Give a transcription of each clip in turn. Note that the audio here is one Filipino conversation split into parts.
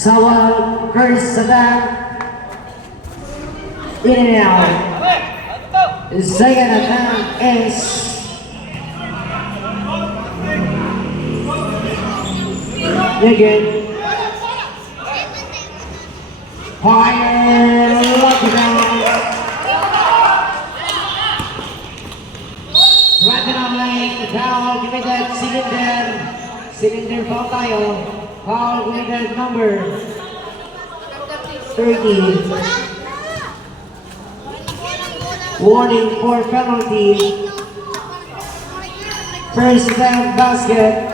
Sawal first attack. In and out. Second attack is again. Fire lockdown. Dragon on lane, foul committed, cylinder foul tayo, foul committed number 30. Warning for penalty. First attempt basket.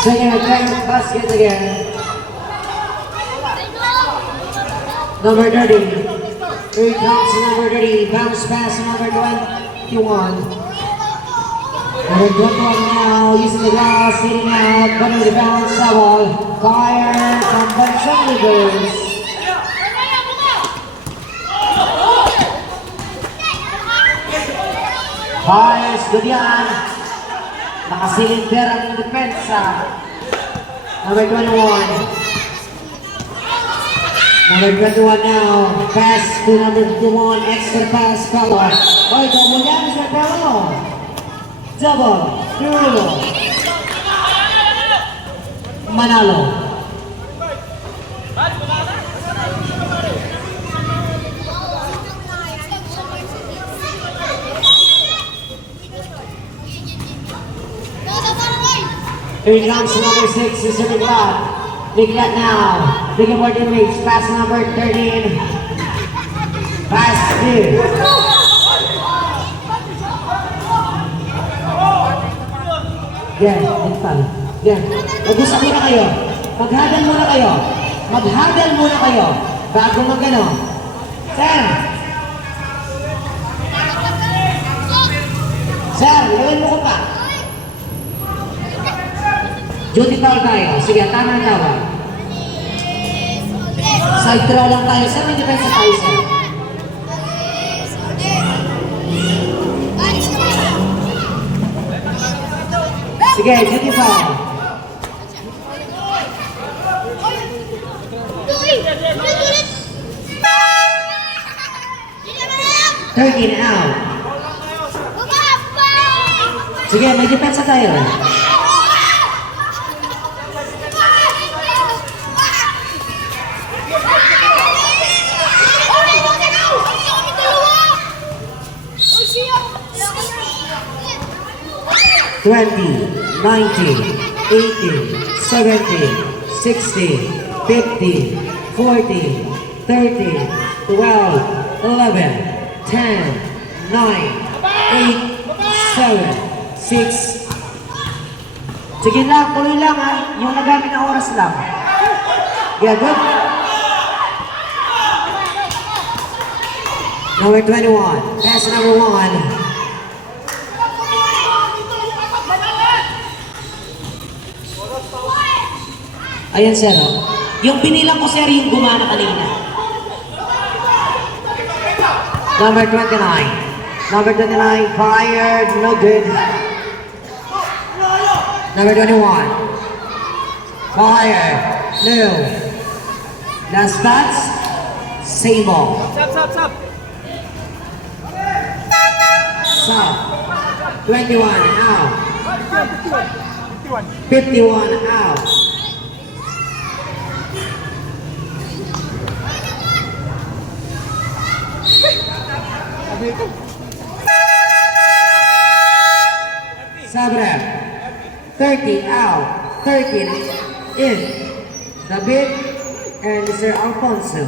Second attempt basket again. Number 30. Here comes number 30. Bounce pass number 21. Number 21 now using the glass, hitting out, butter the bounce, Sawal. Fire from Bansang Rivers. Fires, good yan. Nakasilinter ang depensa. Number 21. Number 21 now, pass to number 51, extra pass, Pello. Oy, double yan, Mr. Pello. Double, Pirulo. Manalo. Here comes number 6, Mr. Biglat. Biglat now. Biglat for the reach. Pass number 13. Pass 2. Yan, ito. Yan. Mag-usap muna kayo. Maghadal muna kayo. Maghadal muna kayo. Bago mag-ano. Sir! Sir, gawin mo ko pa. Duty foul tayo. Sige, tama ang tawag. Side throw lang tayo. Saan may defense tayo, sir? Sige, duty foul. Thirteen out. Sige, may defense tayo. Twenty, 19, 18, 17, 16, 15, 14, 13, 12, 11, 10, 9, 8, 7, 6. Sige lang, tuloy lang ha. Yung nagamit na oras lang. Yeah, good. Number 21, pass number 1. Ayan, sir. Yung pinilang ko, sir, yung gumana kanina. Number 29. Number 29, fired, no good. Number 21. Fired, no. Last bats, same ball. Sub. Sub. 21, out. 51, out. Sabra, 30 out, 13 in. David and Mr. Alfonso.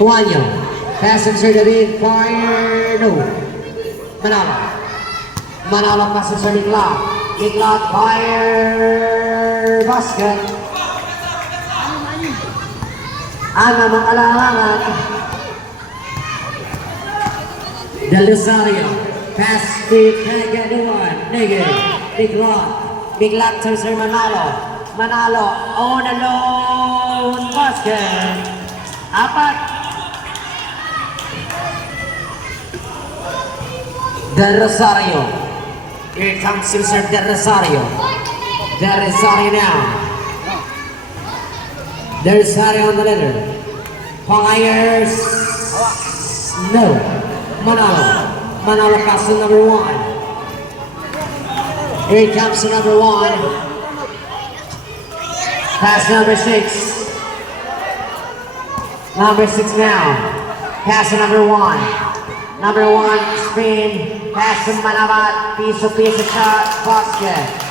Juanyo, pass to Sir David, fire, no. Manalo pass to Sir Niklot. Niklot, fire, basket. Ana makalangan. Del Rosario, pass to Cagaduan, Niglot to Sir Manalo. Manalo on a lone basket. 4. Del Rosario. Here comes Mr. Del Rosario. Del Rosario now. Del Rosario on the leader. Fires. No. Manalo. Manalo pass to number 1. Here comes to number 1. Pass number 6. Number 6 now. Pass to number 1. Number 1 spin. Pass to Manabat. Piece of shot. Basket.